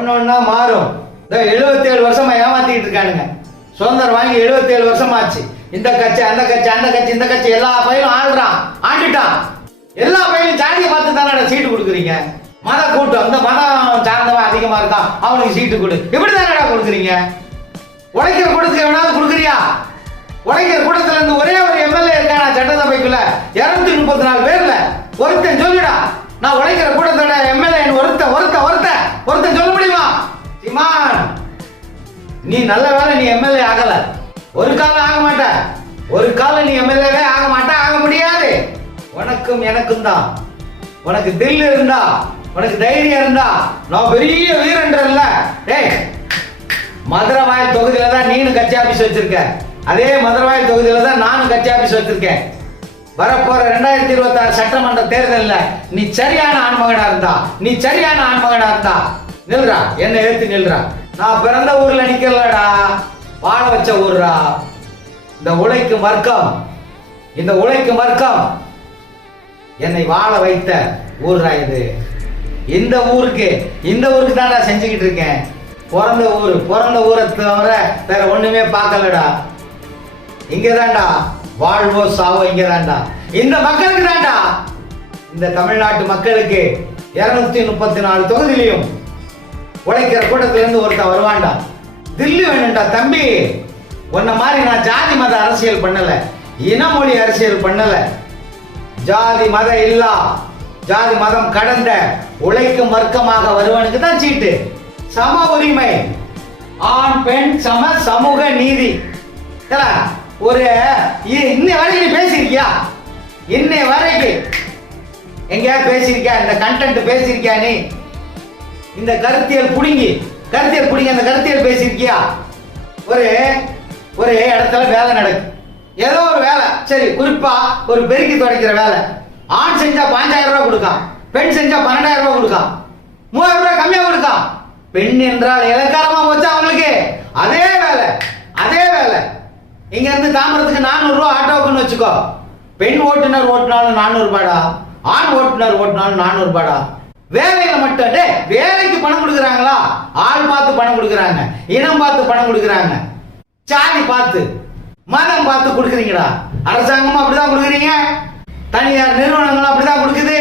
ஒன்று ஒன்றா மாறும். இந்த எழுபத்தேழு வருஷமா ஏமாத்திட்டு இருக்கானுங்க. சுதந்திரம் வாங்கி எழுபத்தேழு வருஷம் ஆச்சு இந்த கட்சி அந்த கட்சி அந்த கட்சி இந்த கட்சி எல்லா பயிலும் ஆள்றான். ஆண்டுட்டான் எல்லா பயிலும் ஜாதியை பார்த்து தானே சீட்டு கொடுக்குறீங்க? மத கூட்டம் இந்த மதம் சார்ந்தவன் அதிகமா இருக்கான். அவனுக்கு சீட்டு கொடு. இப்படி தானடா கொடுக்குறீங்க? உழைக்கிற கூட்டத்துக்கு எவனாவது கொடுக்குறியா? உழைக்கிற கூட்டத்துல இருந்து ஒரே ஒரு எம்எல்ஏ இருக்கானா சட்டசபைக்குள்ள? இருநூத்தி முப்பத்தி நாலு பேர்ல. ஒருத்தன் சொல்லுடா நான் உழைக்கிற கூட்டத்தோட எம்எல்ஏ ஒருத்தன் ஒருத்தன் ஒருத்தன் ஒருத்தன் இம்மா நீ நல்ல வேலை நீ எம்எல்ஏ ஆகல. ஒரு காலம் ஆக மாட்ட. ஒரு காலம் நீ எம்எல்ஏவே ஆக மாட்டா ஆக முடியாது. உனக்கும் எனக்கும் தான். உனக்கு தில் இருந்தா உனக்கு தைரியம் இருந்தா நான் பெரிய வீரன்றல்ல டேய் மதுரவாயல் தொகுதியில தான் நீனும் கட்சி ஆபீஸ் வச்சிருக்க. அதே மதுரவாயல் தொகுதியில தான் நானும் கட்சி ஆபீஸ் வச்சிருக்கேன். வரப்போற ரெண்டாயிரத்தி இருபத்தி ஆறு சட்டமன்ற தேர்தலில் நீ சரியான ஆண்மகனா இருந்தா நீ சரியான ஆண்மகனா இருந்தா நில்றா என்ன எழுத்து நில்றா. நான் பிறந்த ஊர்ல நிக்கலடா. வாழ வச்ச ஊர்ரா. இந்த உழைக்கு மர்க்கம். இந்த உழைக்கும் மர்க்கம். என்னை வாழ வைத்த ஊர்ரா இது. இந்த ஊருக்கு இந்த ஊருக்கு தான் நான் செஞ்சுக்கிட்டு இருக்கேன். பிறந்த ஊர் பிறந்த ஊரை தவிர வேற ஒண்ணுமே பார்க்கலடா. இங்கதான்டா. வாழ்வோ சாவோ இங்கதான்டா. இந்த மக்களுக்கு தான்டா. இந்த தமிழ்நாட்டு மக்களுக்கு இருநூத்தி முப்பத்தி நாலு தொகுதியிலையும் உழைக்கிற கூட்டத்துல இருந்து ஒருத்தன் வருவான்டா. தில்லு வேணும்டா தம்பி. உன்ன மாதிரி நான் ஜாதி மத அரசியல் பண்ணல. இனமொழி அரசியல் பண்ணல. ஜாதி மத இல்லா. ஜாதி மதம் கடந்த உழைக்கும் வர்க்கமாக வருவனுக்கு தான் சீட்டு. சம உரிமை. ஆண் பெண் சம சமூக நீதி. ஒரு இ- வரைக்கும் நீ பேசியிருக்கியா? இன்னை வரைக்கும் எங்கேயா பேசியிருக்கியா? இந்த கண்டென்ட் பேசியிருக்கியா நீ? இந்த கருத்தியல் புடுங்கி கருத்தியல் புடுங்கி அந்த கருத்தியல் பேசியிருக்கியா? ஒரு ஒரு இடத்துல வேலை நடக்கு. ஏதோ ஒரு வேலை. சரி குறிப்பா ஒரு பெருக்கி துடைக்கிற வேலை. ஆண் செஞ்சா பாஞ்சாயிரம் ரூபாய் கொடுக்கான் பெண் செஞ்சா பன்னெண்டாயிரம் ரூபாய் கொடுக்கான் மூவாயிரம் ரூபாய் கம்மியா கொடுக்கான் பெண் என்றால் இலக்காரமா போச்சு அவங்களுக்கு? அதே வேலை. அதே வேலை. இங்க இருந்து தாமரத்துக்கு நானூறு ரூபா ஆட்டோவுக்குன்னு வச்சுக்கோ. பெண் ஓட்டுநர் ஓட்டினாலும் நானூறு ரூபாடா ஆண் ஓட்டுநர் ஓட்டினாலும் நானூறு ரூபாடா வேலையில மட்டும் டே வேலைக்கு பணம் கொடுக்குறாங்களா? ஆள் பார்த்து பணம் கொடுக்குறாங்க. இனம் பார்த்து பணம் கொடுக்குறாங்க. சாதி பார்த்து மதம் பார்த்து கொடுக்குறீங்களா அரசாங்கமும் அப்படிதான் கொடுக்குறீங்க. தனியார் நிறுவனங்களும் அப்படிதான் கொடுக்குது.